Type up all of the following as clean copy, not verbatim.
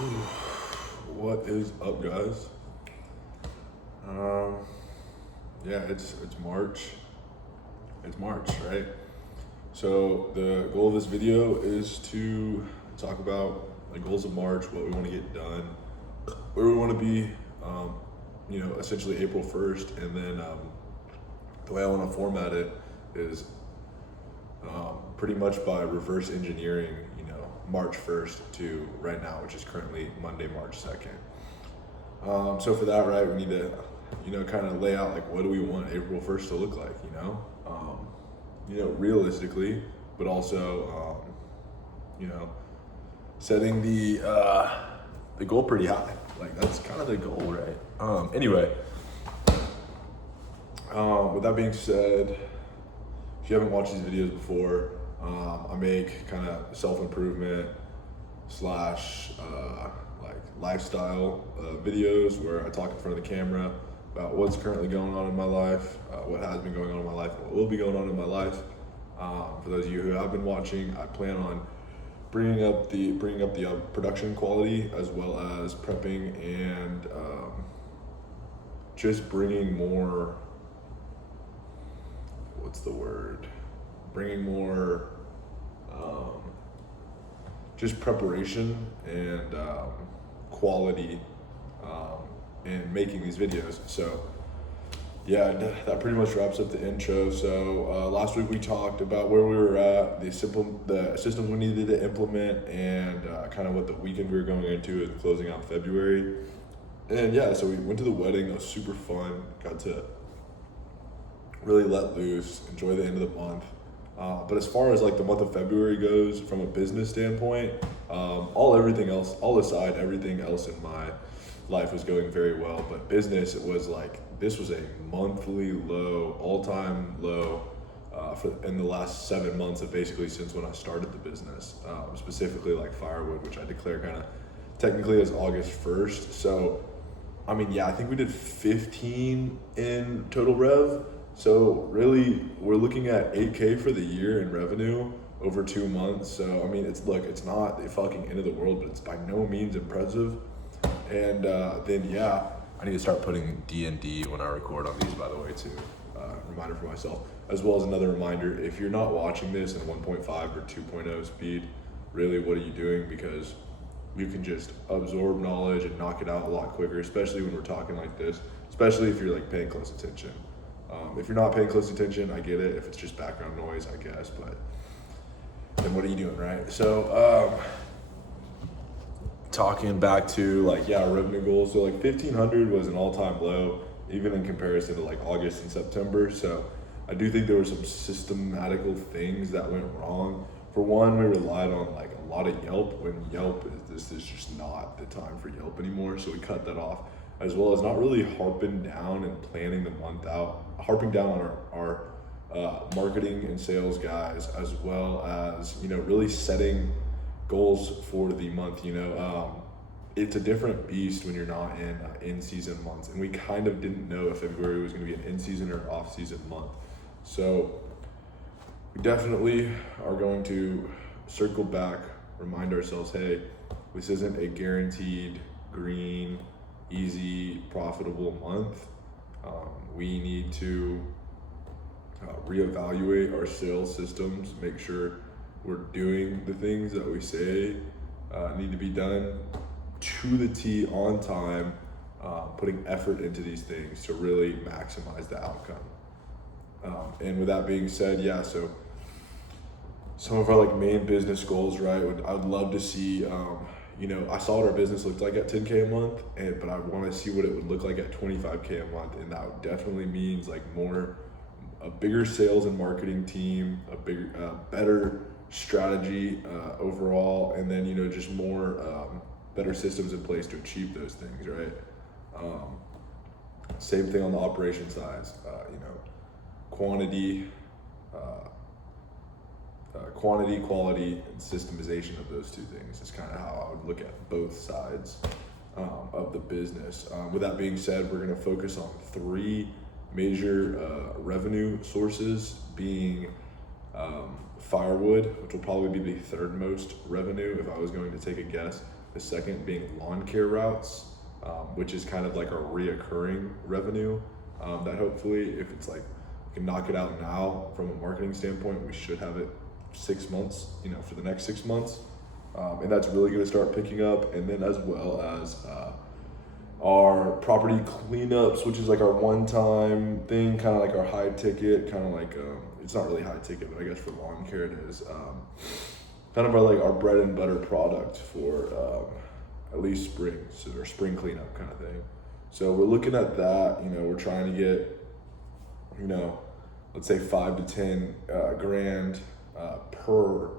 What is up, guys? Yeah, it's March. It's March, right? So the goal of this video is to talk about the goals of March, what we want to get done, where we want to be, essentially April 1st, and then the way I want to format it is pretty much by reverse engineering, March 1st to right now, which is currently Monday, March 2nd. So for that, right, we need to, kind of lay out like what do we want April 1st to look like, realistically, but also, setting the goal pretty high. Like that's kind of the goal, right? Anyway, with that being said, if you haven't watched these videos before, I make kind of self-improvement / like lifestyle videos where I talk in front of the camera about what's currently going on in my life, what has been going on in my life, and what will be going on in my life. For those of you who have been watching, I plan on bringing up the production quality as well as prepping and just bringing more. Bringing more just preparation and quality in making these videos. So yeah, that pretty much wraps up the intro. So last week we talked about where we were at, the system we needed to implement, and kind of what the weekend we were going into and closing out February. And yeah, so we went to the wedding. It was super fun. Got to really let loose, enjoy the end of the month. But as far as like the month of February goes, from a business standpoint, everything else in my life was going very well. But business, it was like, this was a monthly low, all-time low in the last 7 months of basically since when I started the business, specifically like firewood, which I declare kind of technically as August 1st. So, I think we did 15 in total rev. So really, we're looking at 8K for the year in revenue over 2 months. So it's not the fucking end of the world, but it's by no means impressive. And I need to start putting D&D when I record on these, by the way, too. Reminder for myself, as well as another reminder: if you're not watching this in 1.5 or 2.0 speed, really, what are you doing? Because you can just absorb knowledge and knock it out a lot quicker, especially when we're talking like this. Especially if you're like paying close attention. If you're not paying close attention, I get it. If it's just background noise, I guess, but then what are you doing, right? So, talking back to revenue goals. So 1,500 was an all-time low, even in comparison to like August and September. So I do think there were some systematical things that went wrong. For one, we relied on like a lot of Yelp when this is just not the time for Yelp anymore. So we cut that off, as well as not really harping down and planning the month out, harping down on our marketing and sales guys, as well as, really setting goals for the month. It's a different beast when you're not in in-season months. And we kind of didn't know if February was going to be an in-season or off-season month. So we definitely are going to circle back, remind ourselves, hey, this isn't a guaranteed green, easy, profitable month. We need to reevaluate our sales systems, make sure we're doing the things that we say need to be done to the T on time, putting effort into these things to really maximize the outcome. And with that being said, so some of our main business goals, right? I would love to see, I saw what our business looked like at 10K a month, but I want to see what it would look like at 25K a month. And that definitely means a bigger sales and marketing team, better strategy overall, and then, just more better systems in place to achieve those things, right? Same thing on the operation side, quantity, quality, and systemization of those two things is kind of how I would look at both sides of the business. With that being said, we're going to focus on 3 major revenue sources, being firewood, which will probably be the third most revenue if I was going to take a guess, The second being lawn care routes, which is kind of like a reoccurring revenue that hopefully, if it's like we can knock it out now from a marketing standpoint, we should have it 6 months, for the next 6 months. And that's really going to start picking up. And then as well as our property cleanups, which is like our one-time thing, kind of like our high ticket, kind of like, it's not really high ticket, but I guess for lawn care it is. Kind of our bread and butter product for at least spring, so our spring cleanup kind of thing. So we're looking at that, we're trying to get, let's say 5 to 10 grand per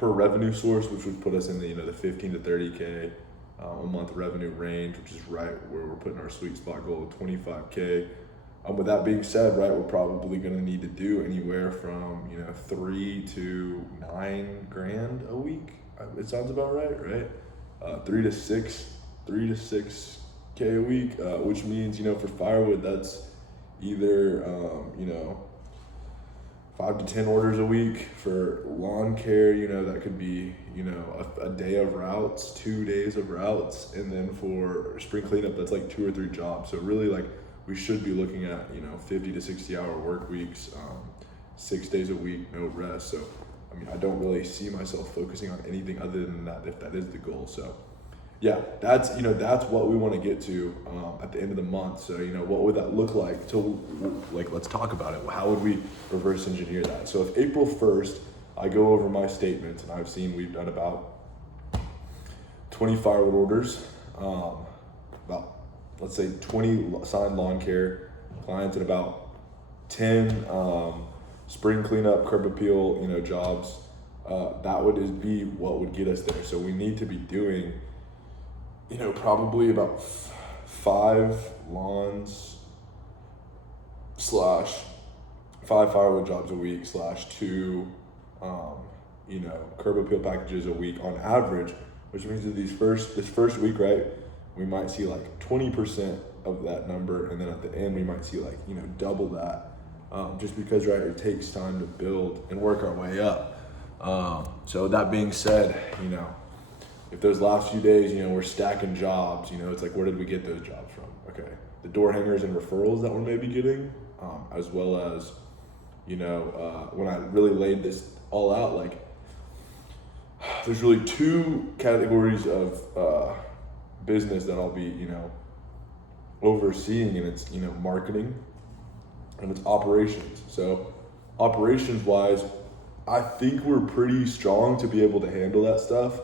revenue source, which would put us in the 15 to 30K a month revenue range, which is right where we're putting our sweet spot goal of 25K. With that being said, right, we're probably going to need to do anywhere from 3 to 9 grand a week. It sounds about right? 3 to 6K a week, which means for firewood that's either 5 to 10 orders a week. For lawn care, that could be a day of routes, 2 days of routes, and then for spring cleanup that's like 2 or 3 jobs. So really we should be looking at 50 to 60 hour work weeks, 6 days a week, no rest. So I don't really see myself focusing on anything other than that if that is the goal. So yeah, that's what we want to get to at the end of the month. So what would that look like? So let's talk about it. How would we reverse engineer that? So if April 1st I go over my statements, and I've seen we've done about 20 firewood orders, about let's say 20 signed lawn care clients, and about 10 spring cleanup, curb appeal, jobs. That would be what would get us there. So we need to be doing probably about 5 lawns / 5 firewood jobs a week / 2 curb appeal packages a week on average, which means that this first week, right, we might see like 20% of that number, and then at the end we might see double that, just because, right, it takes time to build and work our way up. So that being said, if those last few days, we're stacking jobs, it's like, where did we get those jobs from? Okay, the door hangers and referrals that we're maybe getting, as well as, when I really laid this all out, there's really 2 categories of business that I'll be, overseeing, and it's, marketing and it's operations. So operations wise, I think we're pretty strong to be able to handle that stuff.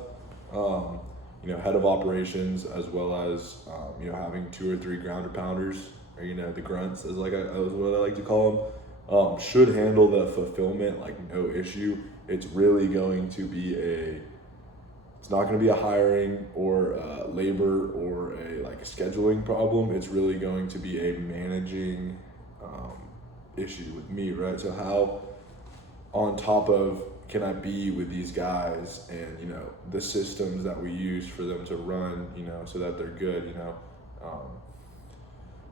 Head of operations, as well as, having 2 or 3 grounder pounders, or, the grunts is what I like to call them, should handle the fulfillment no issue. It's really going to be it's not going to be a hiring or labor or a scheduling problem. It's really going to be a managing issue with me, right? So how on top of can I be with these guys, and the systems that we use for them to run, so that they're good,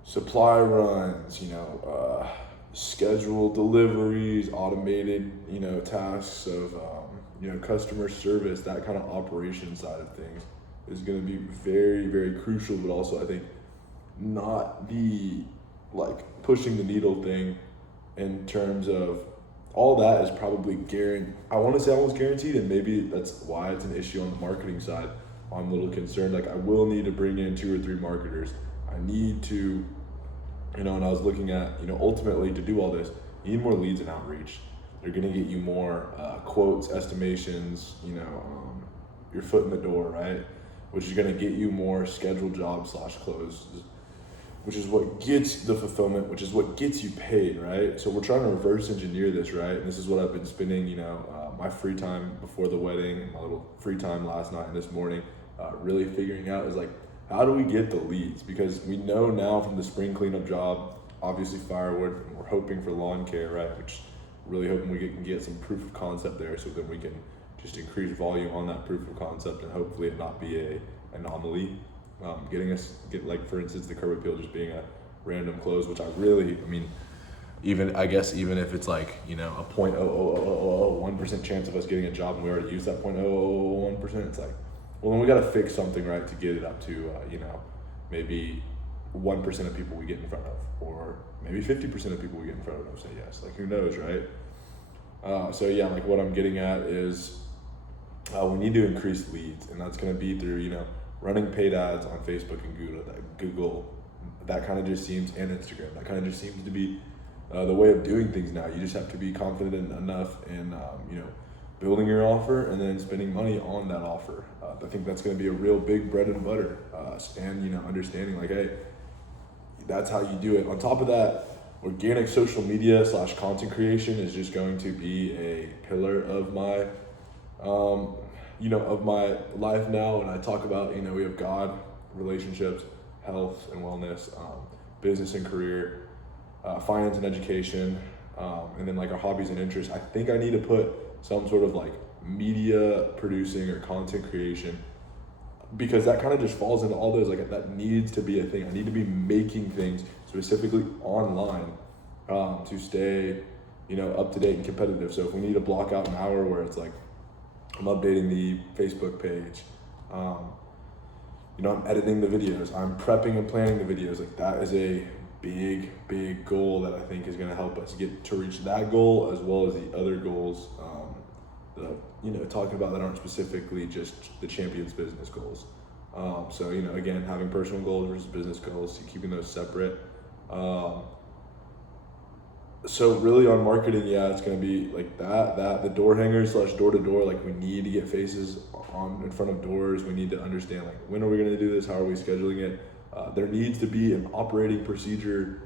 supply runs, scheduled deliveries, automated, tasks of customer service, that kind of operation side of things is going to be very, very crucial, but also I think not the pushing the needle thing in terms of all that is probably I want to say almost guaranteed, and maybe that's why it's an issue on the marketing side. I'm a little concerned. I will need to bring in 2 or 3 marketers. I need to, and I was looking at, ultimately to do all this, you need more leads and outreach. They're going to get you more quotes, estimations, your foot in the door, right? Which is going to get you more scheduled jobs / closes, which is what gets the fulfillment, which is what gets you paid, right? So we're trying to reverse engineer this, right? And this is what I've been spending, my free time before the wedding, my little free time last night and this morning, really figuring out is how do we get the leads? Because we know now from the spring cleanup job, obviously firewood, and we're hoping for lawn care, right? Which really hoping we can get some proof of concept there, so then we can just increase volume on that proof of concept, and hopefully it not be a anomaly. Get for instance the curb appeal just being a random close, which even if it's like, you know, a 0.00001% chance of us getting a job and we already use that 0.001%, it's like, well, then we got to fix something, right, to get it up to, you know, maybe 1% of people we get in front of, or maybe 50% of people we get in front of say yes. Like, who knows, right? So yeah, like what I'm getting at is we need to increase leads, and that's going to be through, you know, running paid ads on Facebook and Google. That kind of just seems, and Instagram, that kind of just seems to be the way of doing things now. You just have to be confident enough in, you know, building your offer and then spending money on that offer. I think that's going to be a real big bread and butter, and, you know, understanding like, hey, that's how you do it. On top of that, organic social media / content creation is just going to be a pillar of my, you know, of my life now. And I talk about, you know, we have God, relationships, health and wellness, business and career, finance and education, and then like our hobbies and interests. I think I need to put some sort of like media producing or content creation, because that kind of just falls into all those, like that needs to be a thing. I need to be making things specifically online to stay, you know, up to date and competitive. So if we need to block out an hour where it's like I'm updating the Facebook page, you know, I'm editing the videos, I'm prepping and planning the videos, like that is a big goal that I think is going to help us get to reach that goal, as well as the other goals that, you know, talking about that aren't specifically just the Champions business goals. So, you know, again, having personal goals versus business goals, keeping those separate. So really on marketing, yeah, it's going to be like that the door hangers / door to door, like we need to get faces on in front of doors. We need to understand, like, when are we going to do this? How are we scheduling it? There needs to be an operating procedure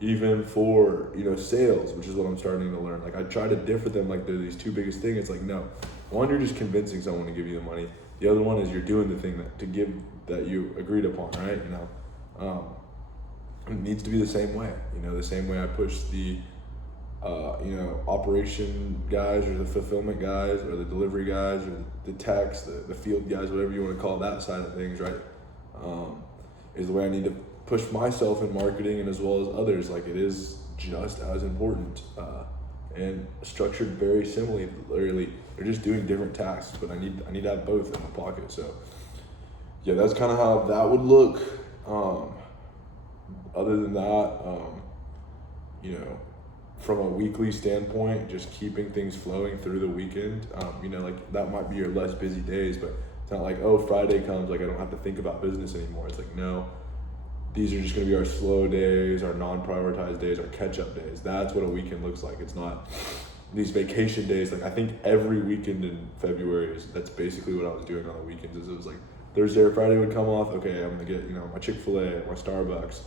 even for, you know, sales, which is what I'm starting to learn. Like I try to differ them, like they're these two biggest things. It's like, no, one, you're just convincing someone to give you the money. The other one is you're doing the thing that you agreed upon, right? You know, it needs to be the same way. You know, the same way I push the, you know, operation guys or the fulfillment guys or the delivery guys or the techs, the field guys, whatever you want to call that side of things, right? Is the way I need to push myself in marketing, and as well as others. Like it is just as important and structured very similarly. Literally, they're just doing different tasks, but I need to have both in my pocket. So yeah, that's kind of how that would look. Other than that, you know, from a weekly standpoint, just keeping things flowing through the weekend. You know, like that might be your less busy days, but it's not like, oh, Friday comes, like I don't have to think about business anymore. It's like, no, these are just going to be our slow days, our non-prioritized days, our catch-up days. That's what a weekend looks like. It's not these vacation days. Like I think every weekend in February that's basically what I was doing on the weekends. Is it was like Thursday or Friday would come off. Okay, I'm gonna get, you know, my Chick-fil-A, my Starbucks.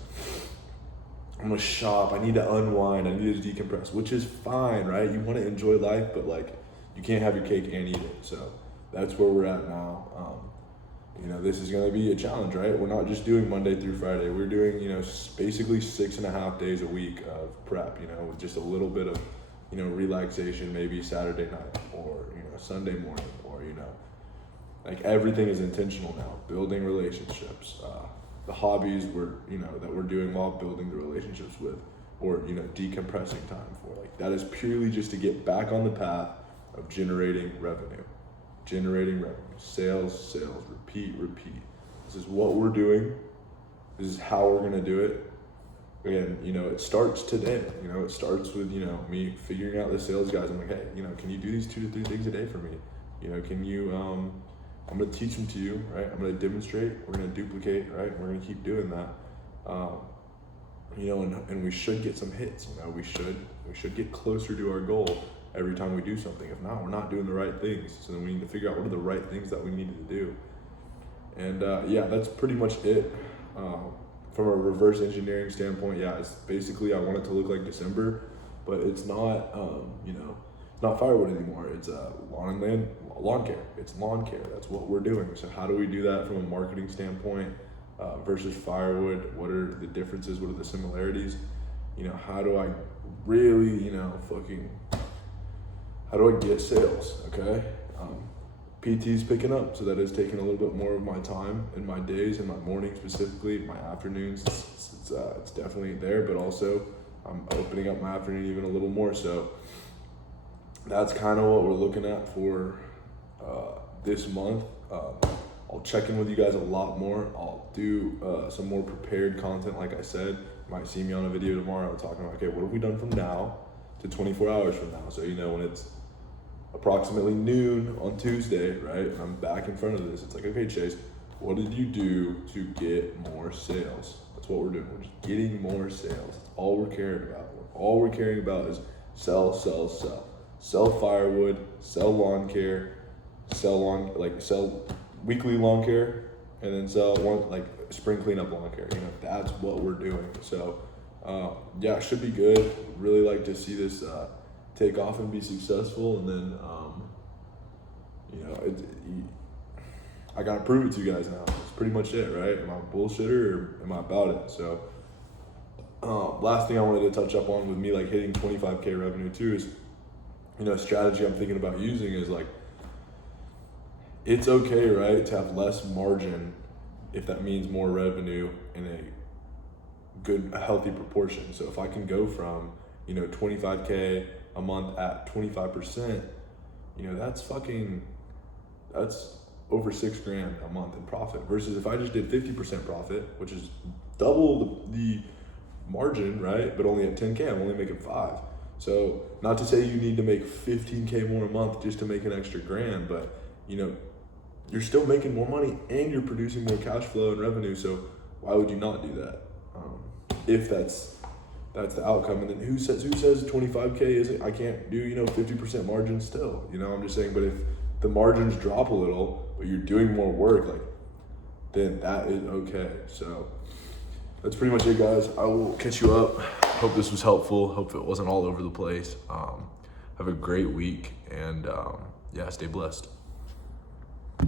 I'm gonna shop. I need to unwind. I need to decompress, which is fine, right? You want to enjoy life, but like you can't have your cake and eat it. So that's where we're at now. You know, this is going to be a challenge, right? We're not just doing Monday through Friday. We're doing, you know, basically 6.5 days a week of prep, you know, with just a little bit of, you know, relaxation, maybe Saturday night or, you know, Sunday morning, or, you know, like everything is intentional now. Building relationships, the hobbies that we're doing while building the relationships with, or, you know, decompressing time for. Like that is purely just to get back on the path of generating revenue. Sales, repeat. This is what we're doing. This is how we're gonna do it. Again, you know, it starts today. You know, it starts with, you know, me figuring out the sales guys. I'm like, hey, you know, can you do these 2 to 3 things a day for me? You know, can you, I'm gonna teach them to you, right? I'm gonna demonstrate, we're gonna duplicate, right? We're gonna keep doing that. You know, and we should get some hits, you know, we should get closer to our goal every time we do something. If not, we're not doing the right things. So then we need to figure out what are the right things that we needed to do. And yeah, that's pretty much it. From a reverse engineering standpoint, yeah, it's basically, I want it to look like December, but it's not, you know, it's not firewood anymore. It's lawn care. It's lawn care. That's what we're doing. So how do we do that from a marketing standpoint versus firewood? What are the differences? What are the similarities? You know, how do I really, you know, how do I get sales, okay? PT's picking up, so that is taking a little bit more of my time in my days, in my mornings specifically, my afternoons. It's definitely there, but also I'm opening up my afternoon even a little more. So that's kind of what we're looking at for this month. I'll check in with you guys a lot more. I'll do some more prepared content. Like I said, you might see me on a video tomorrow talking about, okay, what have we done from now to 24 hours from now? So, you know, when it's approximately noon on Tuesday, right, and I'm back in front of this, it's like, okay, Chase, what did you do to get more sales? That's what we're doing. We're just getting more sales. That's all we're caring about. All we're caring about is sell, sell, sell. Sell firewood, sell lawn care, sell weekly lawn care, and then sell spring cleanup lawn care. You know, that's what we're doing. So yeah, it should be good. Really like to see this take off and be successful, and then you know, I gotta prove it to you guys now. That's pretty much it, right? Am I a bullshitter or am I about it? So last thing I wanted to touch up on with me like hitting 25K revenue too is, you know, a strategy I'm thinking about using is like, it's okay, right, to have less margin if that means more revenue in a healthy proportion. So if I can go from, you know, 25K a month at 25%, you know, that's over $6,000 a month in profit, versus if I just did 50% profit, which is double the margin, right? But only at 10K, I'm only making 5. So not to say you need to make 15K more a month just to make an extra $1,000, but you know, you're still making more money and you're producing more cash flow and revenue. So why would you not do that? If that's the outcome. And then who says 25K isn't, I can't do, you know, 50% margin still, you know, I'm just saying, but if the margins drop a little, but you're doing more work, like, then that is okay. So that's pretty much it, guys. I will catch you up. Hope this was helpful. Hope it wasn't all over the place. Have a great week, and yeah, stay blessed.